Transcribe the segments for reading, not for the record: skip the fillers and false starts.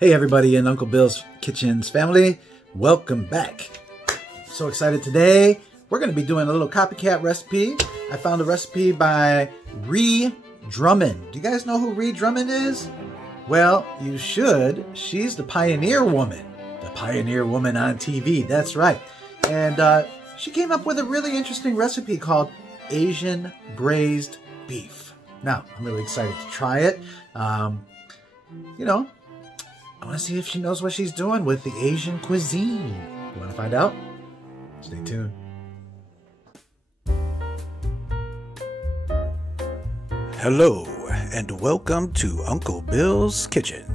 Hey everybody in Uncle Bill's Kitchen's family, welcome back. So excited today. We're going to be doing a little copycat recipe. I found a recipe by Ree Drummond. Do you guys know who Ree Drummond is? Well, you should. She's the pioneer woman. The pioneer woman on TV, that's right. And she came up with a really interesting recipe called Asian Braised Beef. Now, I'm really excited to try it. I want to see if she knows what she's doing with the Asian cuisine. You want to find out? Stay tuned. Hello, and welcome to Uncle Bill's Kitchen.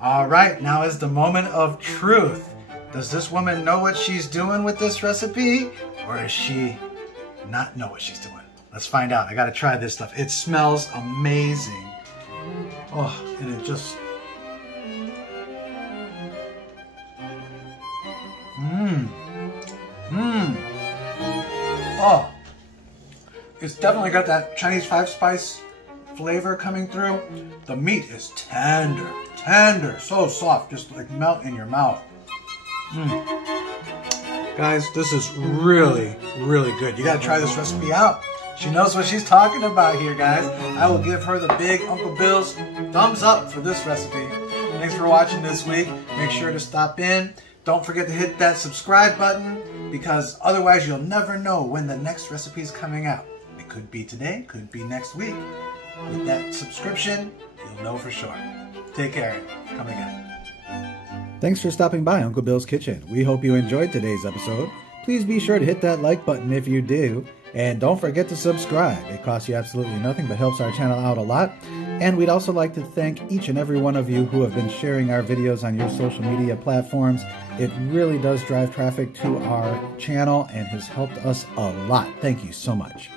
All right, now is the moment of truth. Does this woman know what she's doing with this recipe, or does she not know what she's doing? Let's find out. I gotta try this stuff. It smells amazing. Oh, and it just... Oh, it's definitely got that Chinese 5-spice flavor coming through. The meat is tender, so soft, just like melt in your mouth. Guys, this is really, really good. You gotta try this recipe out. She knows what she's talking about here, guys. I will give her the big Uncle Bill's thumbs up for this recipe. Thanks for watching this week. Make sure to stop in. Don't forget to hit that subscribe button, because otherwise you'll never know when the next recipe is coming out. It could be today, could be next week. With that subscription, you'll know for sure. Take care. Come again. Thanks for stopping by Uncle Bill's Kitchen. We hope you enjoyed today's episode. Please be sure to hit that like button if you do. And don't forget to subscribe. It costs you absolutely nothing but helps our channel out a lot. And we'd also like to thank each and every one of you who have been sharing our videos on your social media platforms. It really does drive traffic to our channel and has helped us a lot. Thank you so much.